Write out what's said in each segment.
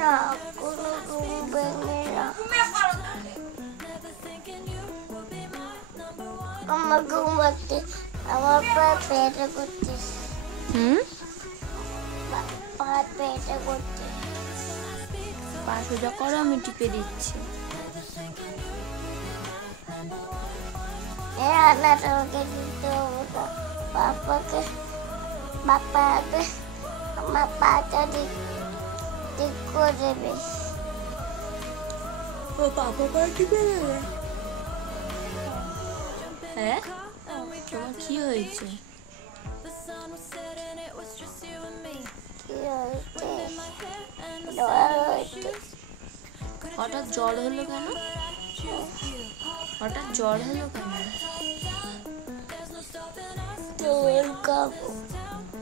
না, কোনো ঘুম ভেঙে না। আমার ঘুম ভাঙছে, আমার পেটে করছে। পেটে করছে। পা সোজা করো, আমি টিপে দিচ্ছি। আমাকে দিতে হবে না। বাপাকে আমার পাটা ঠিক করে দেবে। ও পাপা পা টিপে দেবে? হ্যাঁ, তোমার কি হয়েছে? হঠাৎ জ্বর হলো কেন? হঠাৎ জ্বর হলো কেন? দই খাবো।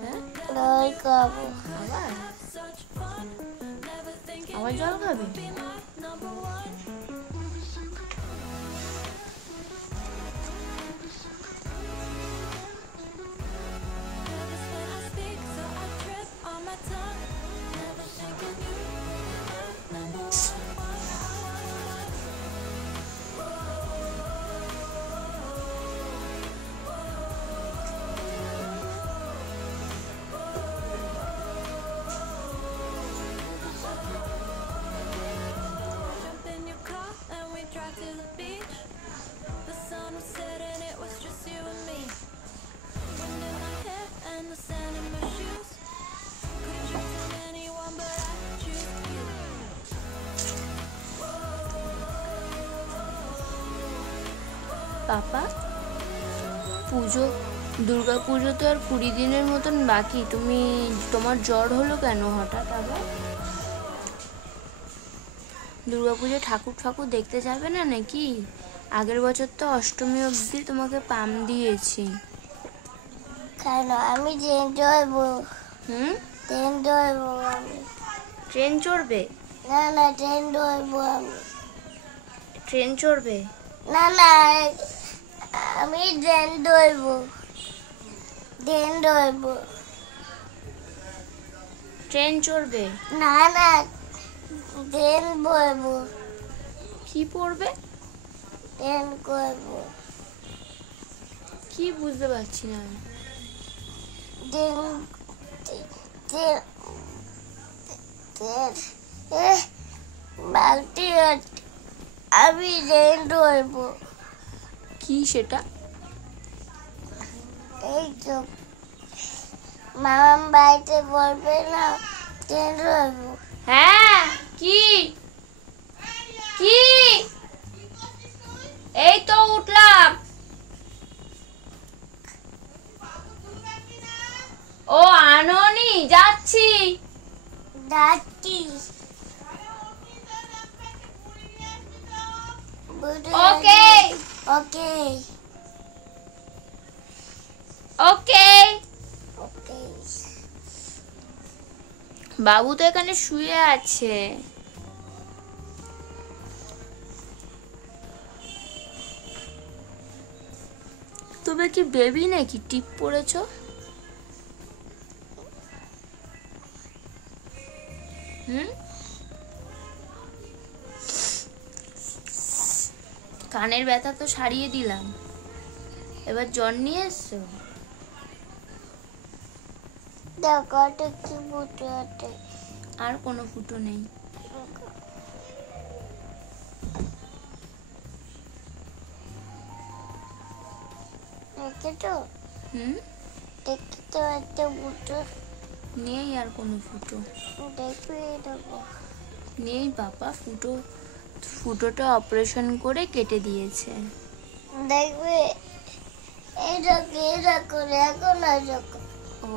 হ্যাঁ, দই খাবো। আবার জল খাবে? পাপা, দুর্গা পুজো তো আর 20 দিনের মতন বাকি। তোমার জ্বর হলো কেন হঠাৎ আবার? দুর্গা পুজো ঠাকুর দেখতে যাবে না নাকি? আগের বছর তো অষ্টমী অবধি তোমাকে পাম দিয়েছি। কেন? আমি ট্রেন চড়বো। ট্রেন চড়বো আমি। ট্রেন চড়বে? না, ট্রেন চড়বো আমি। ট্রেন চড়বে? না, আমি ট্রেন চড়বো। ট্রেন চড়বো। ট্রেন চড়বে? না, ট্রেন পড়বো। কি পড়বে? ট্রেন করবো। কি বুঝতে পারছি না। বালতি আমি ট্রেন ধরবো। কি সেটা? এই তো মামার বাড়িতে বলবে না, ট্রেন ধরবো। হ্যাঁ, কি এই তো উঠলাম। ও আনোনি, যাচ্ছি। ওকে ওকে। বাবু তো এখানে শুয়ে আছে। তুমি কি বেবি নাকি টিপ পড়েছো? কানের ব্যথা তো সারিয়ে দিলাম, এবার জ্বর নিয়ে এসছো? আর কোনো ফুটো নেই। নেই আর কোনো ফুটো নেই বাবা। ফুটোটা অপারেশন করে কেটে দিয়েছে। দেখবে ও,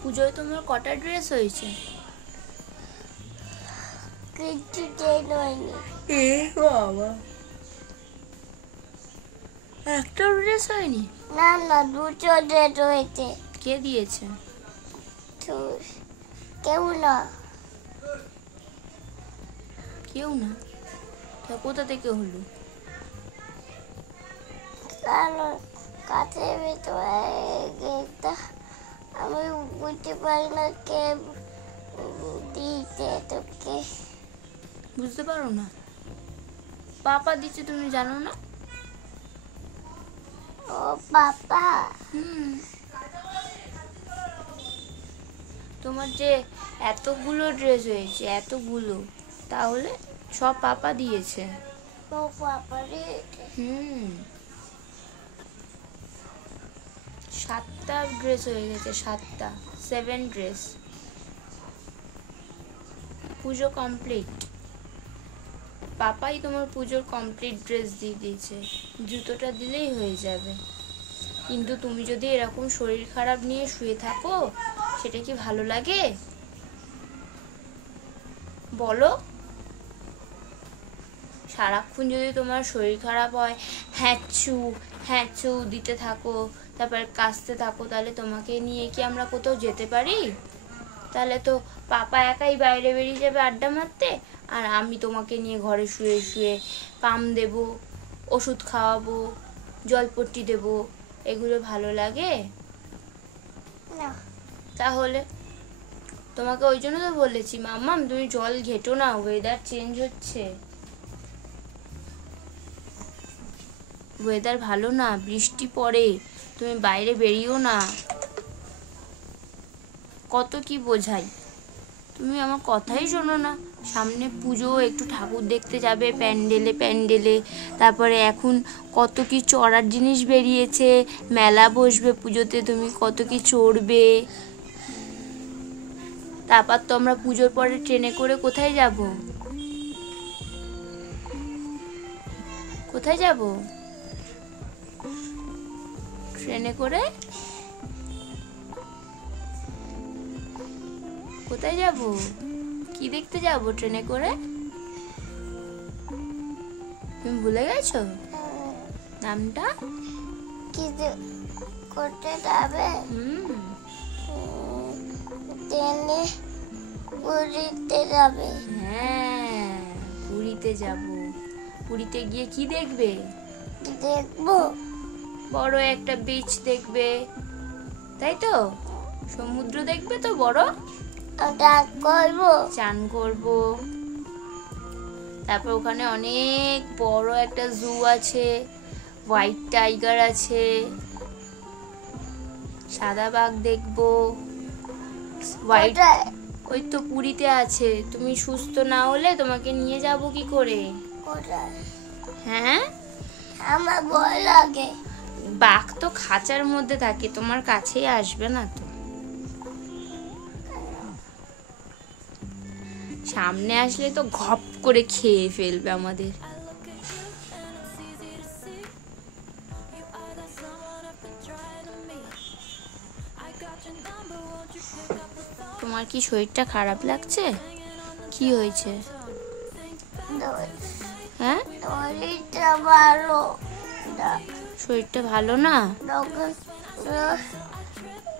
পুজোয় তোমার কটা ড্রেস হয়েছে? কিছু ট্রেন হয়নি। বাবা, একটা ড্রেস হয়নি? না, দুটো ড্রেস হয়েছে। কে দিয়েছে? কেউ না। তা কোথা থেকে হলো? কাঠের ভিতরে গেটটা আমি বুঝতে পারি না কে দিতে তোকে। বুঝতে পারো না? পাপা দিচ্ছে, তুমি জানো না? ও পাপা। তোমার যে এতগুলো ড্রেস হয়েছে, এতগুলো, তাহলে সব পাপা দিয়েছে। ও পাপা দিয়েছে। 7টা ড্রেস হয়ে গেছে, 7টা, 7 ড্রেস। পুজো কমপ্লিট। পাপাই তোমার পুজোর কমপ্লিট ড্রেস দিয়ে দিয়েছে, জুতোটা দিলেই হয়ে যাবে। কিন্তু তুমি যদি এরকম শরীর খারাপ নিয়ে শুয়ে থাকো, সেটা কি ভালো লাগে বলো? সারাক্ষণ যদি তোমার শরীর খারাপ হয়, হ্যাঁচু হ্যাঁচু দিতে থাকো, তারপরে কাশতে থাকো, তাহলে তোমাকে নিয়ে কি আমরা কোথাও যেতে পারি? তাহলে তো পাপা একাই বাইরে বেরিয়ে যাবে আড্ডা মারতে, আর আমি তোমাকে নিয়ে ঘরে শুয়ে শুয়ে পাম দেব, ওষুধ খাওয়াবো, জলপট্টি দেব। এগুলো ভালো লাগে না। তাহলে তোমাকে ওই জন্য তো বলেছি, মাম্মাম তুমি জল ঘেটো না, ওয়েদার চেঞ্জ হচ্ছে, ওয়েদার ভালো না, বৃষ্টি পড়ে, তুমি বাইরে বেরিও না। কত কি বোঝাই, তুমি আমার কথাই শোনো না। সামনে পুজো, একটু ঠাকুর দেখতে যাবে প্যান্ডেলে প্যান্ডেলে, তারপরে এখন কত কি চড়ার জিনিস বেরিয়েছে, মেলা বসবে পুজোতে, তুমি কত কি চড়বে। তারপর তো আমরা পুজোর পরে ট্রেনে করে কোথায় যাব? কোথায় যাব ট্রেনে করে? কোথায় যাব? কি দেখতে যাব ট্রেনে করে? তুমি ভুলে গেছো নামটা? কি করতে যাবে? ট্রেনে পুরীতে যাবে। হ্যাঁ, পুরীতে যাব। পুরীতে গিয়ে কি দেখবে? দেখবো বড় একটা বিচ দেখবে, তাই তো? সমুদ্র দেখবে তো বড়, ডাক করবো, চান করব। তারপর ওখানে অনেক বড় একটা জু আছে, হোয়াইট টাইগার আছে, সাদা বাঘ দেখবো। হোয়াইট, ওই তো পুরীতে আছে। তুমি সুস্থ না হলে তোমাকে নিয়ে যাব কি করে? হ্যাঁ, আমার ভয় লাগে। বাঘ তো খাঁচার মধ্যে থাকে, তোমার কাছেই আসবে না তো। সামনে আসলে তো ঘপ করে খেয়ে ফেলবে আমাদের। তোমার কি শরীরটা খারাপ লাগছে? কি হয়েছে? হ্যাঁ, শরীরটা ভালো না। শরীরটা ভালো না?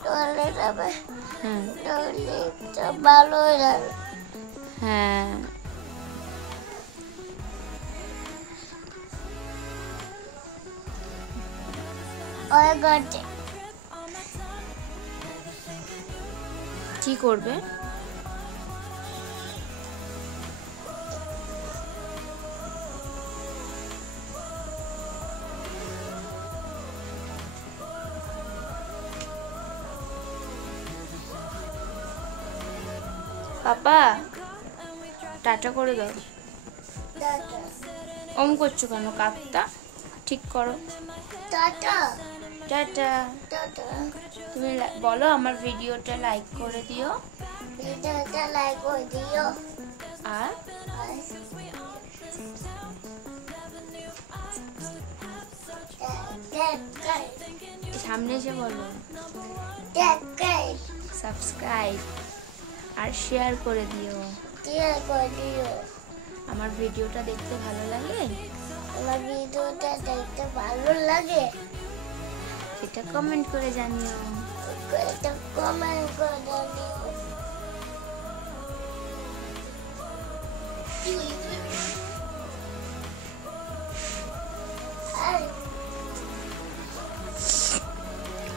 চলে যাবে। হ্যাঁ, শরীরটা ভালো যাবে। হ্যাঁ, ওই ঘরতে কি করবে? পাপা টাটা করে দাও। ওম করছো কেন? কাকটা ঠিক করো। Tata tata. টাটা। তুমি বলো আমার ভিডিওটা লাইক করে দিও, ভিডিওটা লাইক করে দিও। আর সামনে এসে বলো সাবস্ক্রাইব আর শেয়ার করে দিও। আমার ভিডিওটা দেখতে ভালো লাগে? আমার ভিডিওটা দেখতে ভালো লাগে সেটা কমেন্ট করে জানিও। এটা কমেন্ট করে জানিও।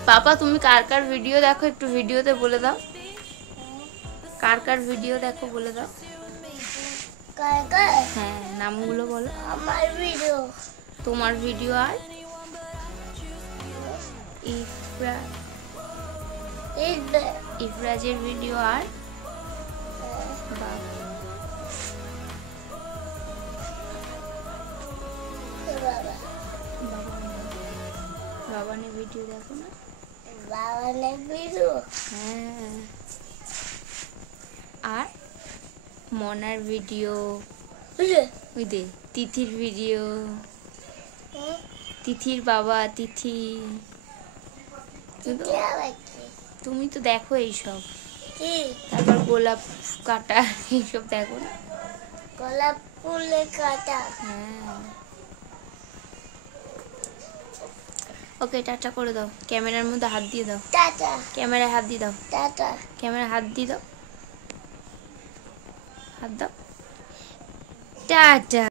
পাপা তুমি কার কার ভিডিও দেখো একটু ভিডিওতে বলে দাও, কার কার ভিডিও দেখো বলে দাও। হ্যাঁ নামগুলো বলো। আমার ভিডিও, তোমার ভিডিও আর ইফরাজের ভিডিও আর বাবানের ভিডিও দেখো না? বাবানের ভিডিও, হ্যাঁ। আর মনার ভিডিও, ওই দে তিথির ভিডিও, তিথির বাবা তিথি। তুমি তো দেখো এইসব, তারপর গোলাপ কাটা এইসব দেখো না? গোলাপ ফুলে কাটা। হ্যাঁ। ওকে টাটা করে দাও, ক্যামেরার মধ্যে হাত দিয়ে দাও, টাটা। ক্যামেরায় হাত দিয়ে দাও, টাটা। ক্যামেরায় হাত দিয়ে দাও, হাত দাও, টাটা।